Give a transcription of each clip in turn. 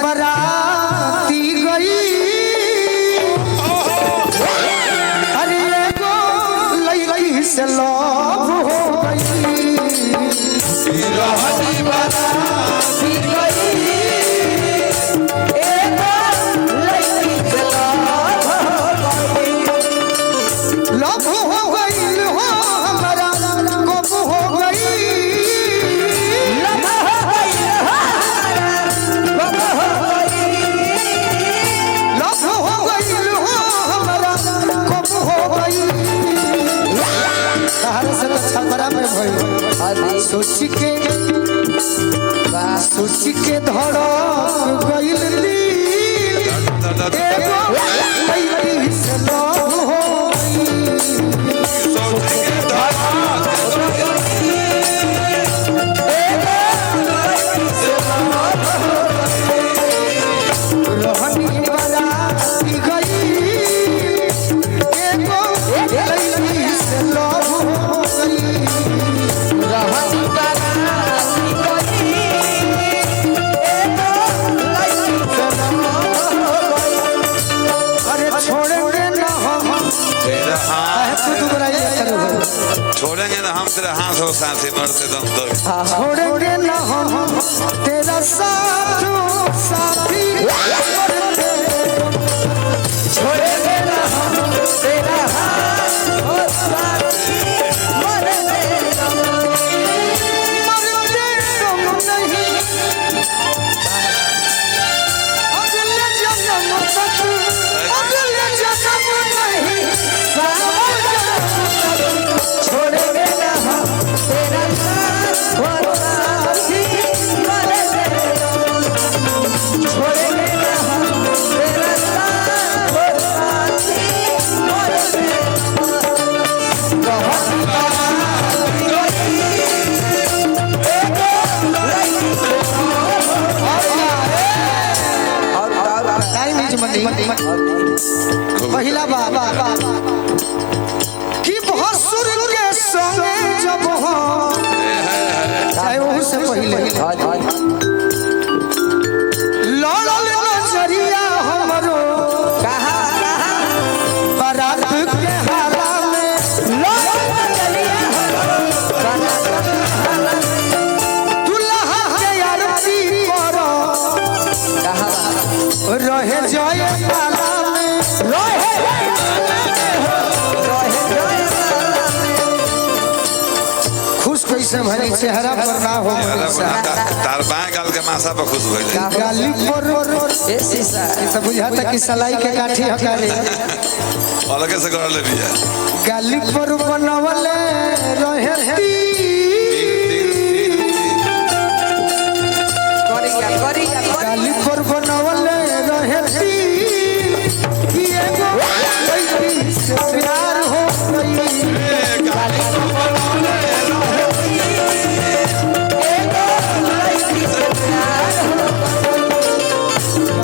बराती गई अरे एगो लड़की से लव हो गई रहनी बराती गई एगो लड़की से लव हो गई हो हमारा कब हो गई सोच के धड़क गइल दिल एगो लड़की से लव हो गई सोच के धड़क एगो लड़की से लव हो गई रहनी बराती गई एगो लड़की से लव हो गई छोड़ेंगे ना हम तेरा हाथ हो साथी मरते दम तक छोड़ेंगे ना हम तेरा साथ साथी छोड़ेंगे ना हम तेरा हाथ साथी मरते दम नहीं अगले जन्म तक अगले जन्म नहीं छोड़ेंगे ना हम तेरा साथ साथी मरते दम छोड़ेंगे ना हम तेरा साथ साथी मरते पहिला बात कि भसुर के संगे जब हो चाहे वो से पहले लड़ल नजरिया हमरो बारात के हाला में लड़ल नजरिया दुल्हा के आरती करो रहे जाए हाला में रहे खुश कैसे भरी चेहरा पर ना हो तार बाएं गाल के मासा पर खुश भइले गाली पर ए सीसा ई त बुझाता कि सलाई के काठी हकारे अलगे से कर ले बिया गाली पर बनवले रहती गाली पर बनवले रहती कि एगो लड़की से प्यार हो गई गाली पर बनवले रहती एगो लड़की से प्यार हो गई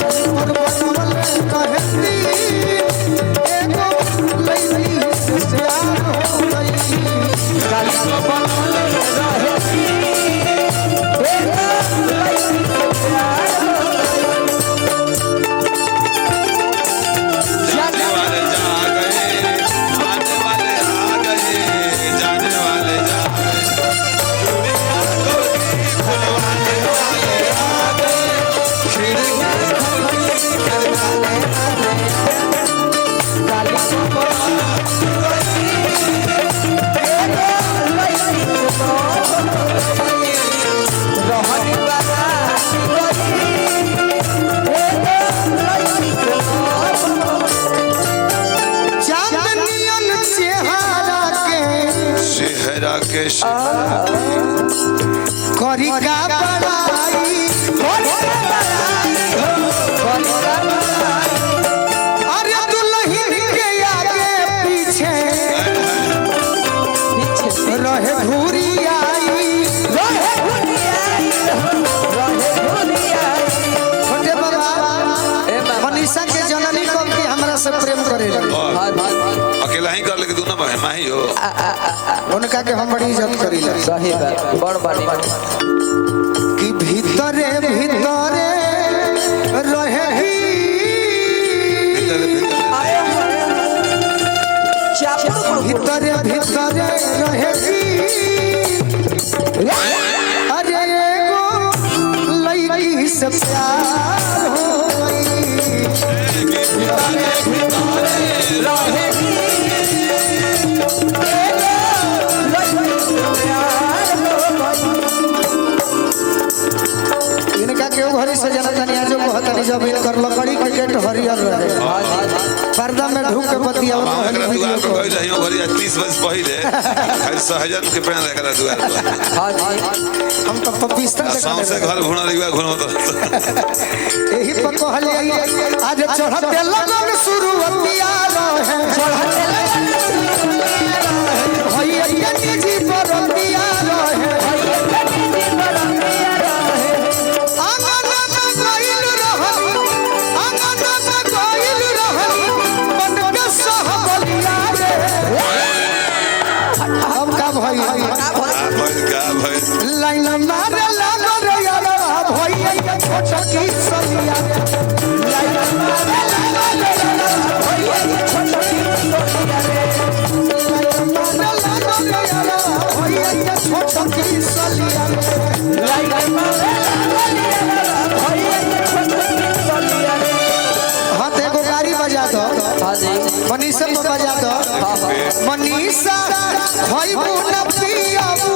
गाली पर बनवले रहती एगो लड़की से प्यार हो गई गाली पर बनवले रहती एगो लड़की से प्यार हो जाने वाले जा गए आने वाले आ गए जाने वाले जा गए फुलवाने वाले आ गए खिड़की चेहरा के करी का बड़ाई अरे दुल्हन के आगे पीछे रहे घूरी आई छोटे बाबा मनीषा के जननी को कि हमरा से प्रेम करे अकेला ही कर ले तू ना बहन माही हो उनका के हम बड़ी इज्जत करीला सही बात बड़ बाड़ी कि भीतरे भीतरे से प्यार हो गई इनका क्यों घरी से जना तनिया जो कहतनी जब इनकर लकड़ी के गेट हरियर रहे पर्दा में ढूक के बतिया दुआर पर कोई रहियो घरी 30 वर्ष पहिले खाली सहजन के पेड़ लेकर दुआर पर हम तो पपिस्ता साउंड से घर घुना रहिवा घुनो तो यही पर कहलिए आज चढ़ते लगन शुरुआतिया रहे चढ़ते लगन भैया के जी परतिया रहे लाइन मारे लागो रे यारा भैया के छोटा की सलिया लाइन मारे लागो रे यारा भैया के छोटा की सलिया लाइन मारे लागो रे यारा भैया के छोटा की सलिया लाइन मारे लागो रे यारा भैया के छोटा की सलिया हां ते एगो गाड़ी बजा दो हां जी मनीषा को बजा दो मनीषा खइबू न पियाबू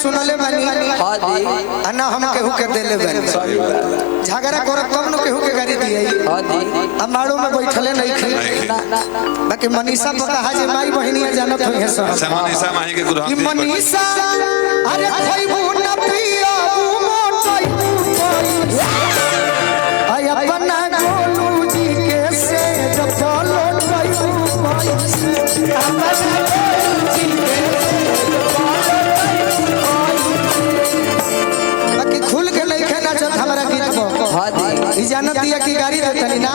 सुनले बानी ना हम केहू के देले बानी झगड़ा करब तब न केहू के गाड़ी दिए हम माड़ो में बैठले नहीं खे बाकी मनीषा पता है जे माई बहनिया जानत होई है सब अच्छा मनीषा माही के गुरु कि मनीषा अरे खइबू न पियाबू मोटइबू आई अपना गोलू जी के से जब फॉलो कइबू अपना गोलू जी के खुल के नहीं खेना चल हमारा गीत को ई जानत दिया की गाड़ी देतनी ना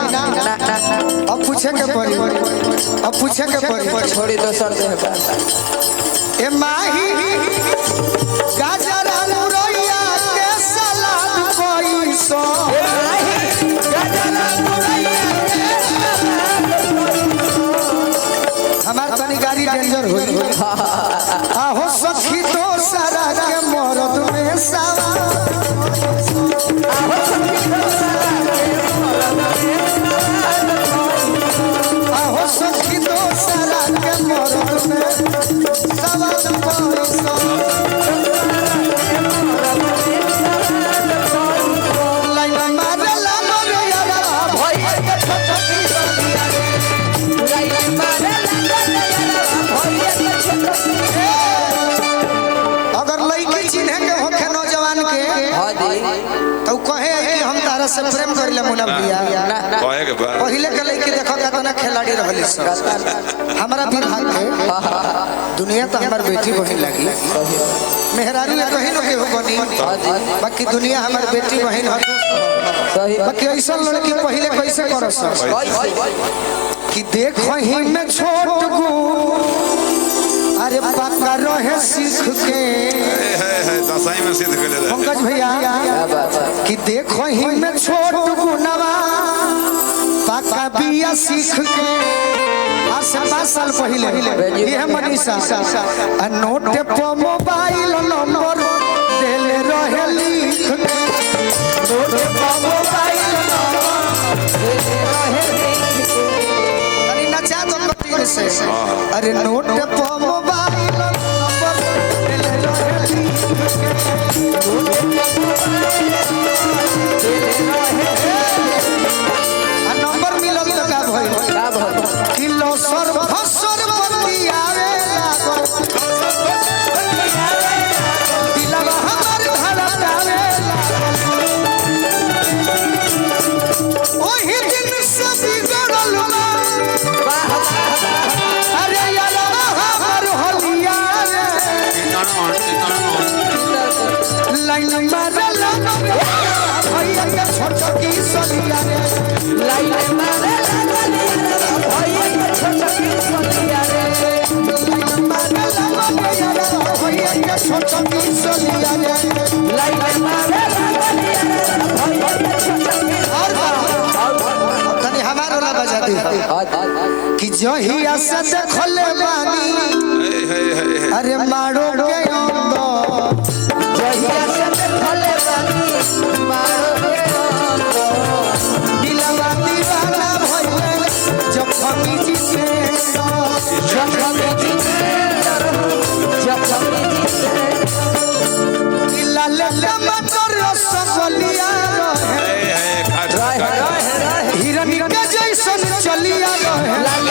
अब पूछे के पड़ी छोड़ी दोसर दे ए माही गाजर मुरैया के सलाद पैसो गाजर मुरैया के हमार तनी गाड़ी डेंजर होई आहो सखी तो सारा के मरद में सावा आहो सखी तो सारा के मरद में सावा पैसो लाइन मारे लागो रे यारा भैया के छोटा की सलिया लाइन मारे लागो रे यारा भैया के छोटा की अगर लड़की चिन्हे के होखे नौजवान के तो कहे कि हम तारा से प्रेम करिले मुना भैया कहे के बा पहिले के लड़की देखो कितना खिलाड़ी रहली सब हमरा विभाग के दुनिया तो हमर बेटी बहन लगी मेहरारू कहीं न केहू बनी बाकी दुनिया हमर बेटी बहन हो बाकी ऐसा लड़की पहिले कैसे करस कि देखो ही में छोट गो अरे पक्का रहे सीख के है दसाई में सिद्ध कर दे पंकज भैया कि देखो ही में छोट गुनवा पक्का बिया सीख के आज से 5 साल पहले ये मनीषा नोट पे मोबाइल नंबर देले रहे लिख के नोट पे मोबाइल नंबर देले रहे लिख के अरे नचा दो कटिंग से अरे नोट पे मोबाइल नंबर देले रहे लिख के नंबर मिलल त का भइल किलो सर फसर बंदी आवे लागो दिलवा हमर धड़कावे ओही दिन से बिगड़ल ना अरे यार हमर होलिया रे लाइन मारे लागो भैया के छोटा की सलिया रे लाइन मारे लागो भैया के छोटा की सलिया रे लाइन मारे लागो भैया के छोटा की सलिया रे लाइन मारे लागो भैया के छोटा की और तनी हमारो ला बजा दी कि जहिया से देखले बानी अरे मारो के अंदर जहिया से देखले बानी मारो के अंदर दिलवा दीवाना भइले जब कमी जीते जब कमी जीते जब कमी जीते लाल टमाटर रसगोलिया हिरन के जैसन चलिया लाल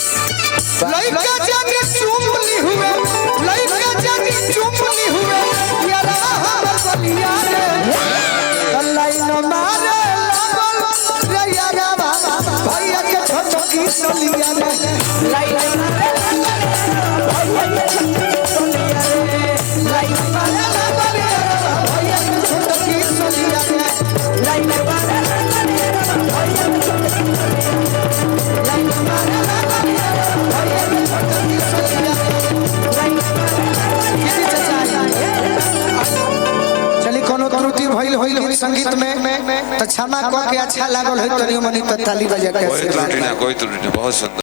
लइका जानी चुमली हुए लइका जानी चुमली हुए यारा हमर बलिया रे लाइन मारे लागल रे यारा भैया के छोटकी सलिया रे लाइन मारे भैया के छोटकी सलिया रे लाइन मारे लागल भैया के छोटकी सलिया रे लाइन मारे भैया के छोटकी लाइन मारे चली कोनो त्रुटि भइल होइल संगीत में तो क्षमा क के अच्छा लागल है तनियो मनी तो ताली बजा के कोई त्रुटि ना बहुत सुंदर।